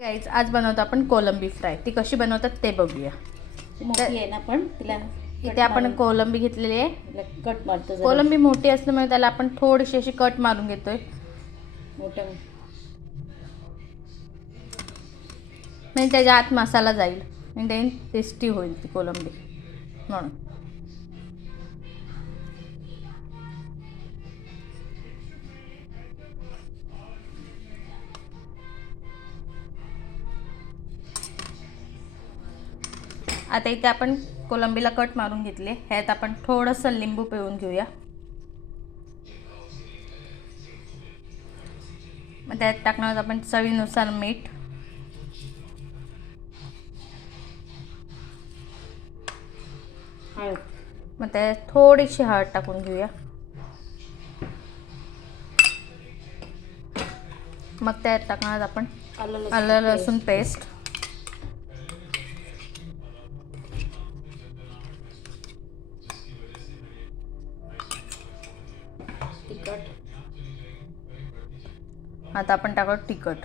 Guys आज बनवतो आपण कोलंबी फ्राय. ती कशी बनवतात ते बघूया. मोठी आहे ना, पण तिला इथे आपण कोलंबी घेतलेली आहे. कट मारतो. कोलंबी मोठी असल्यामुळे त्याला आपण थोडीशी अशी कट मारून घेतोय. मोठं म्हणजे त्याच्या आत मसाला जाईल आणि ते टेस्टी होईल ती कोलंबी म्हणून. आता इथे आपण कोलंबीला कट मारून घेतले. ह्यात आपण थोडंसं लिंबू पिळून घेऊया. मग त्यात टाकणार आपण चवीनुसार मीठ, हळद, मग त्यात थोडीशी हळद टाकून घेऊया. मग त्यात टाकणार आपण आलं लसूण पेस्ट, तिखट. आता आपण टाकू तिखट.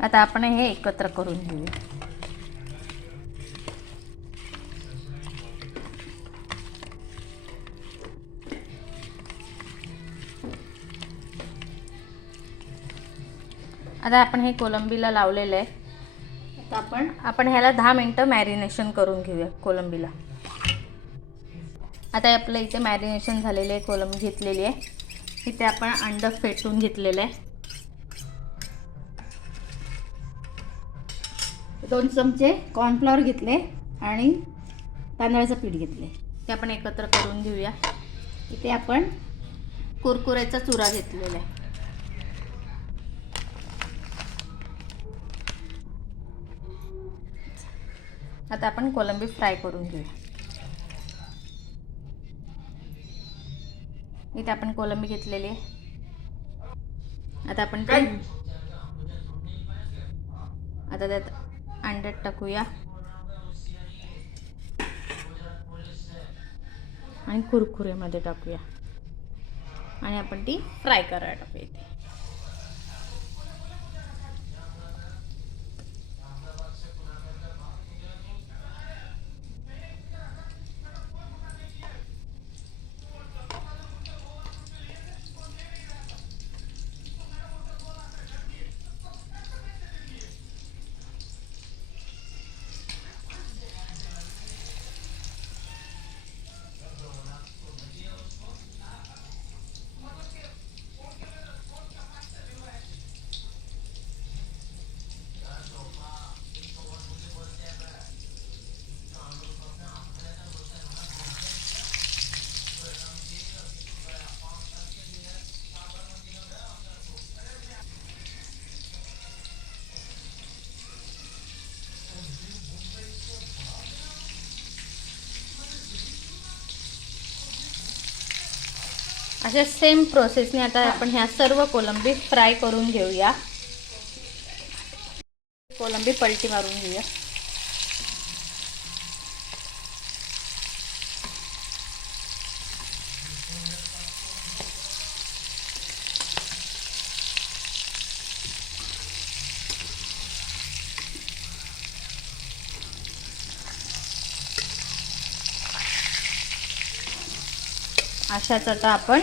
आता आपण हे एकत्र करून घेऊया. आता आपण हे कोलंबीला लावलेलं आहे. आता आपण ह्याला 10 मिनिटं मॅरिनेशन करून घेऊया कोलंबीला. आता आपलं इथे मॅरिनेशन झालेले कोलंबी घेतलेली आहे. इथे आपण अंड फेटून घेतलेलं आहे. 2 चमचे कॉर्नफ्लॉवर घेतले आणि तांदळाचं पीठ घेतले. ते आपण एकत्र करून घेऊया. इथे आपण कुरकुऱ्याचा चुरा घेतलेला आहे. आता आपण कोलंबी फ्राय करून घेऊया. इथे आपण कोलंबी घेतलेली आहे. आता आपण आता त्यात अंड्यात टाकूया आणि कुरकुऱ्यामध्ये टाकूया आणि आपण ती फ्राय करायला टाकूया. इथे अशा सेम प्रोसेसने आता आपण ह्या सर्व कोलंबी फ्राय करून घेऊया. कोलंबी पलटी मारून घेऊया. अशाच आता आपण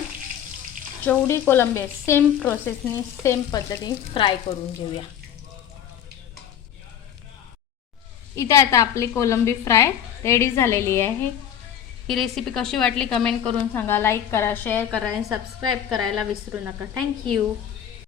जेवढी कोलंबी सेम प्रोसेसनी सेम पद्धतीने फ्राय करून घेऊया. इथे आता आपली कोलंबी फ्राय रेडी झालेली आहे. ही रेसिपी कशी वाटली कमेंट करून सांगा. लाईक करा, शेअर करा आणि सबस्क्राईब करायला विसरू नका. थँक्यू.